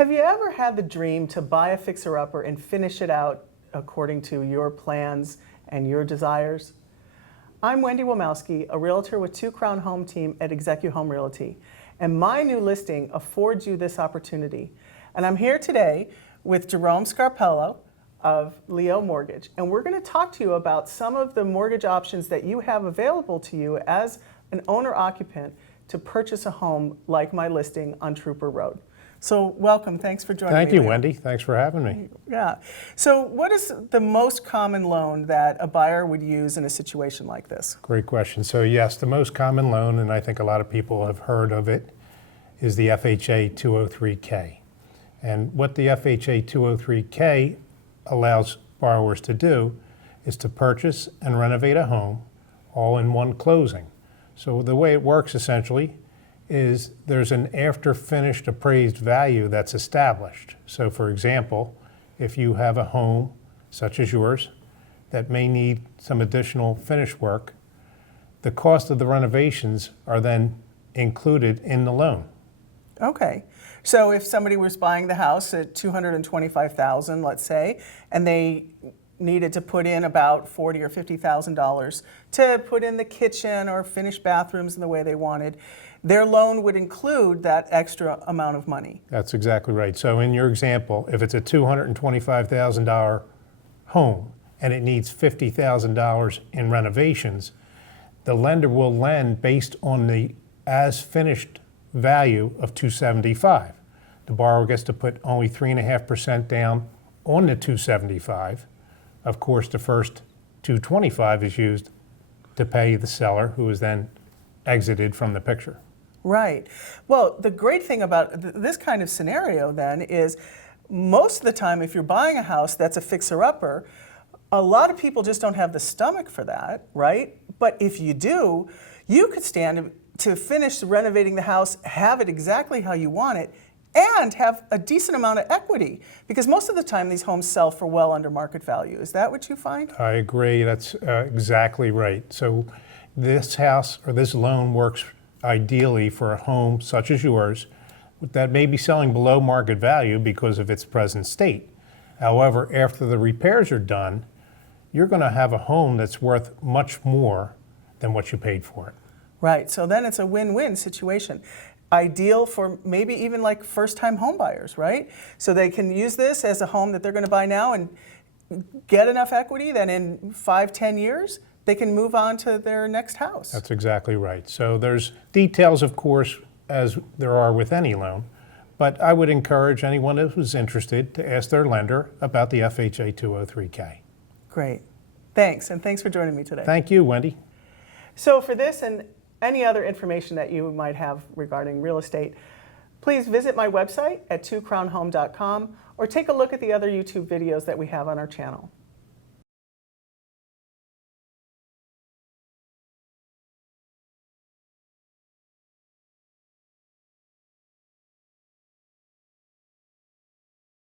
Have you ever had the dream to buy a fixer-upper and finish it out according to your plans and your desires? I'm Wendy Womowski, a realtor with Two Crown Home Team at ExecuHome Realty, and my new listing affords you this opportunity. And I'm here today with Jerome Scarpello of Leo Mortgage, and we're going to talk to you about some of the mortgage options that you have available to you as an owner-occupant to purchase a home like my listing on Trooper Road. So welcome, thanks for joining me. Thank you, Wendy. Thanks for having me. Yeah. So what is the most common loan that a buyer would use in a situation like this? Great question. So yes, the most common loan, and I think a lot of people have heard of it, is the FHA 203K. And what the FHA 203K allows borrowers to do is to purchase and renovate a home all in one closing. So the way it works essentially is there's an after finished appraised value that's established. So for example, if you have a home such as yours that may need some additional finish work, the cost of the renovations are then included in the loan. Okay. So if somebody was buying the house at $225,000, let's say, and they needed to put in about $40,000 or $50,000 to put in the kitchen or finish bathrooms in the way they wanted, their loan would include that extra amount of money. That's exactly right. So in your example, if it's a $225,000 home and it needs $50,000 in renovations, the lender will lend based on the as finished value of $275,000. The borrower gets to put only 3.5% down on the $275,000. Of course, the first $225,000 is used to pay the seller, who is then exited from the picture. Right. Well, the great thing about this kind of scenario then is most of the time if you're buying a house that's a fixer-upper, a lot of people just don't have the stomach for that, right? But if you do, you could stand to finish renovating the house, have it exactly how you want it, and have a decent amount of equity, because most of the time these homes sell for well under market value. Is that what you find? I agree. That's exactly right. So this house or this loan works ideally for a home such as yours that may be selling below market value because of its present state. However, after the repairs are done, you're going to have a home that's worth much more than what you paid for it. Right. So then it's a win-win situation. Ideal for maybe even like first-time home buyers, right? So they can use this as a home that they're going to buy now and get enough equity that in 5-10 years they can move on to their next house. That's exactly right. So there's details, of course, as there are with any loan, but I would encourage anyone who's interested to ask their lender about the FHA 203K. Great. Thanks, and thanks for joining me today. Thank you, Wendy. So for this and any other information that you might have regarding real estate, please visit my website at twocrownhome.com or take a look at the other YouTube videos that we have on our channel.